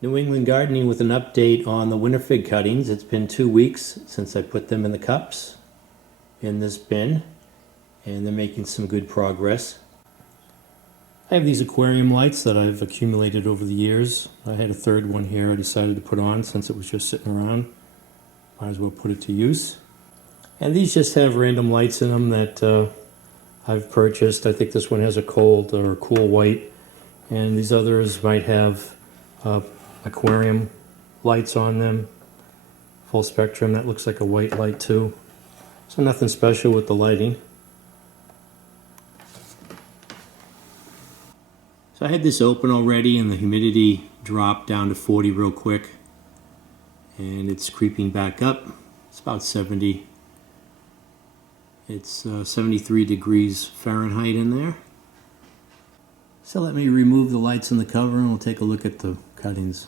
New England Gardening with an update on the winter fig cuttings. It's been 2 weeks since I put them in the cups in this bin, and they're making some good progress. I have these aquarium lights that I've accumulated over the years. I had a third one here I decided to put on since it was just sitting around. Might as well put it to use. And these just have random lights in them that I've purchased. I think this one has a cold or a cool white, and these others might have aquarium lights on them, full spectrum. That looks like a white light too. So nothing special with the lighting. So I had this open already and the humidity dropped down to 40 real quick, and it's creeping back up. It's about 70. It's 73 degrees Fahrenheit in there. So let me remove the lights in the cover and we'll take a look at the cuttings.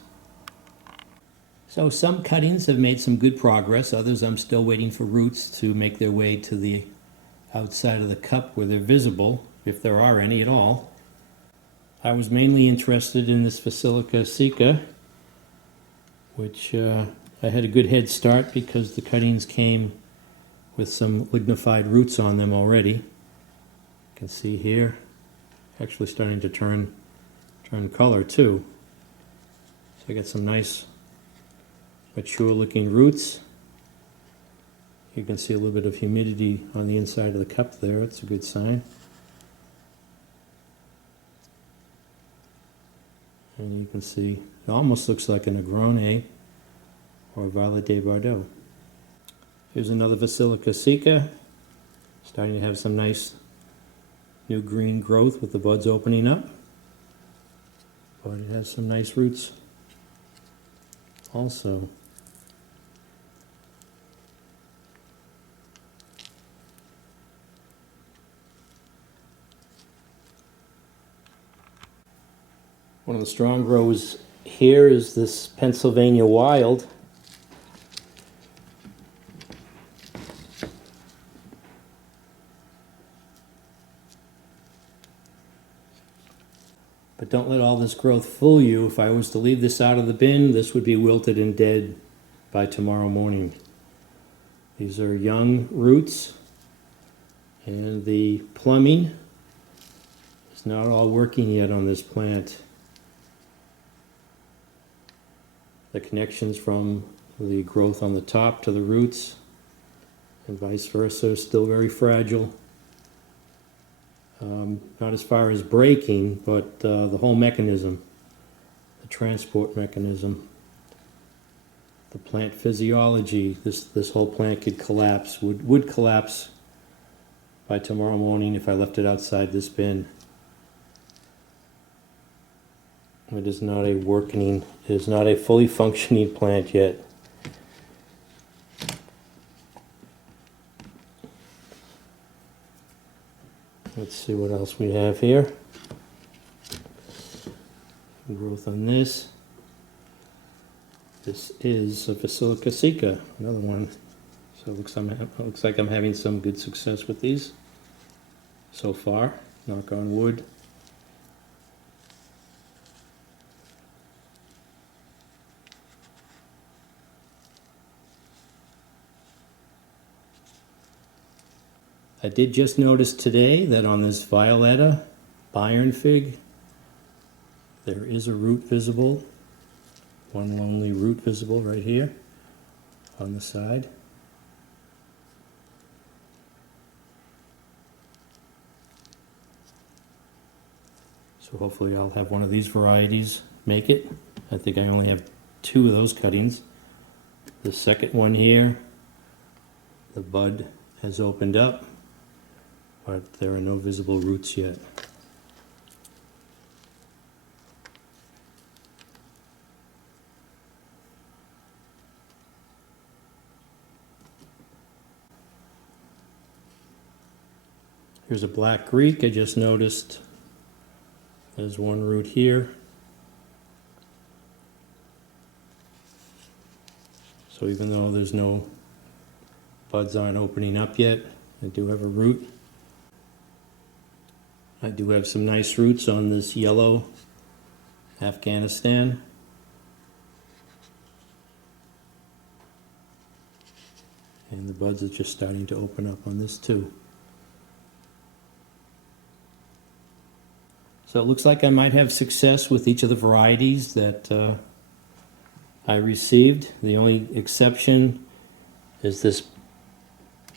So some cuttings have made some good progress. Others I'm still waiting for roots to make their way to the outside of the cup where they're visible, if there are any at all. I was mainly interested in this Basilica Sica, which I had a good head start because the cuttings came with some lignified roots on them already. You can see here, actually starting to turn color too. So I got some nice mature looking roots. You can see a little bit of humidity on the inside of the cup there. It's a good sign. And you can see it almost looks like a Negroni or a Violet de Bardot. Here's another Basilica Sica, starting to have some nice new green growth with the buds opening up. But it has some nice roots also. One of the strong grows here is this Pennsylvania Wild. But don't let all this growth fool you. If I was to leave this out of the bin, this would be wilted and dead by tomorrow morning. These are young roots, and the plumbing is not all working yet on this plant. The connections from the growth on the top to the roots and vice versa are still very fragile. Not as far as breaking, but the whole mechanism, the transport mechanism, the plant physiology, this whole plant could collapse, would collapse by tomorrow morning if I left it outside this bin. It is not a working, it is not a fully functioning plant yet. Let's see what else we have here. Growth on this. This is a Basilica Sica, another one. So it looks like I'm having some good success with these so far, knock on wood. I did just notice today that on this Violetta Bayern fig, there is a root visible, one lonely root visible right here on the side. So hopefully I'll have one of these varieties make it. I think I only have 2 of those cuttings. The second one here, the bud has opened up, but there are no visible roots yet. Here's a black Greek. I just noticed there's one root here. So even though there's no buds aren't opening up yet, I do have a root. I do have some nice roots on this yellow Afghanistan. And the buds are just starting to open up on this too. So it looks like I might have success with each of the varieties that I received. The only exception is this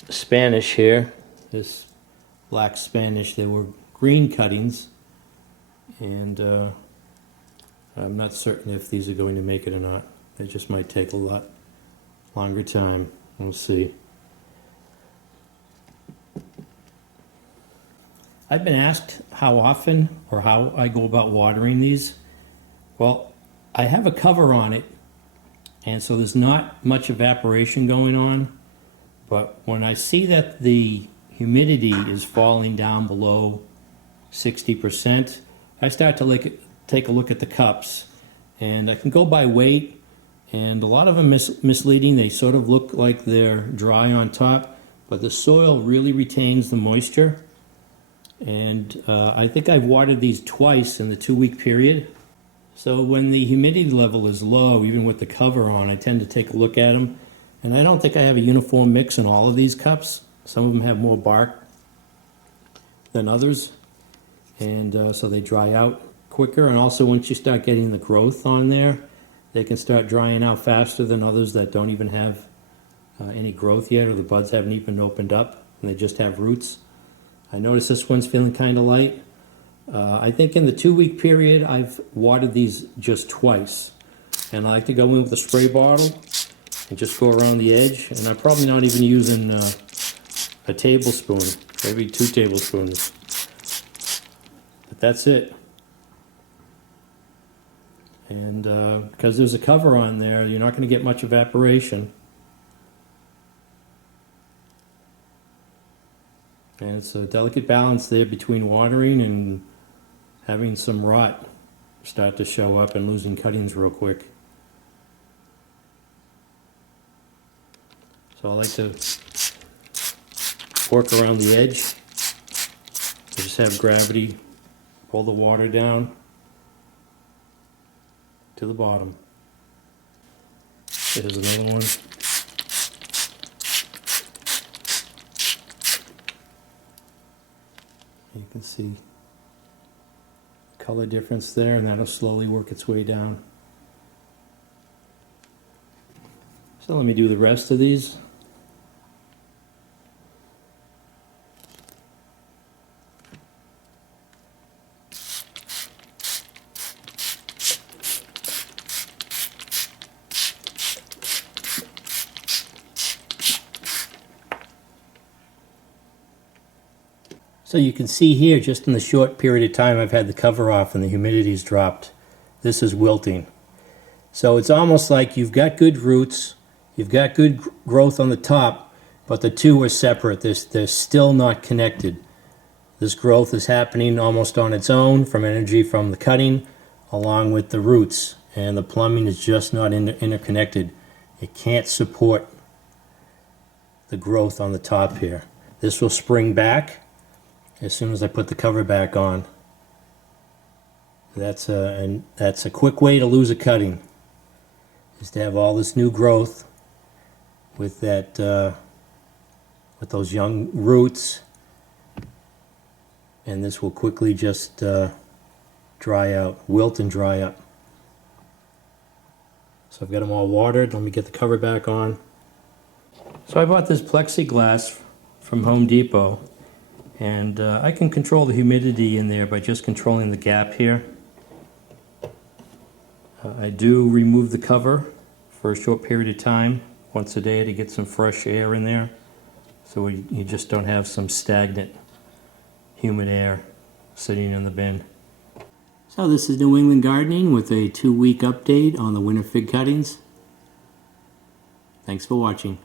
Spanish here, this black Spanish. They were green cuttings, and I'm not certain if these are going to make it or not. They just might take a lot longer time. We'll see. I've been asked how often or how I go about watering these. Well, I have a cover on it, and so there's not much evaporation going on. But when I see that the humidity is falling down below 60%, I start to take a look at the cups. And I can go by weight, and a lot of them misleading. They sort of look like they're dry on top, but the soil really retains the moisture. And I think I've watered these twice in the 2-week period. So when the humidity level is low, even with the cover on, I tend to take a look at them. And I don't think I have a uniform mix in all of these cups. Some of them have more bark than others. And so they dry out quicker. And also once you start getting the growth on there, they can start drying out faster than others that don't even have any growth yet, or the buds haven't even opened up and they just have roots. I notice this one's feeling kind of light. I think in the 2-week period, I've watered these just twice. And I like to go in with a spray bottle and just go around the edge. And I'm probably not even using a tablespoon, maybe 2 tablespoons. But that's it. And because there's a cover on there, you're not going to get much evaporation. And it's a delicate balance there between watering and having some rot start to show up and losing cuttings real quick. So I like to work around the edge. I just have gravity pull the water down to the bottom. There's another one. You can see the color difference there, and that'll slowly work its way down. So let me do the rest of these. So you can see here, just in the short period of time I've had the cover off and the humidity's dropped, this is wilting. So it's almost like you've got good roots, you've got good growth on the top, but the two are separate. They're still not connected. This growth is happening almost on its own from energy from the cutting along with the roots, and the plumbing is just not interconnected. It can't support the growth on the top here. This will spring back as soon as I put the cover back on. That's a quick way to lose a cutting, is to have all this new growth with that with those young roots, and this will quickly just dry out, wilt and dry up. So I've got them all watered. Let me get the cover back on. So I bought this plexiglass from Home Depot, and I can control the humidity in there by just controlling the gap here. I do remove the cover for a short period of time, once a day, to get some fresh air in there, so you just don't have some stagnant, humid air sitting in the bin. So this is New England Gardening with a 2-week update on the winter fig cuttings. Thanks for watching.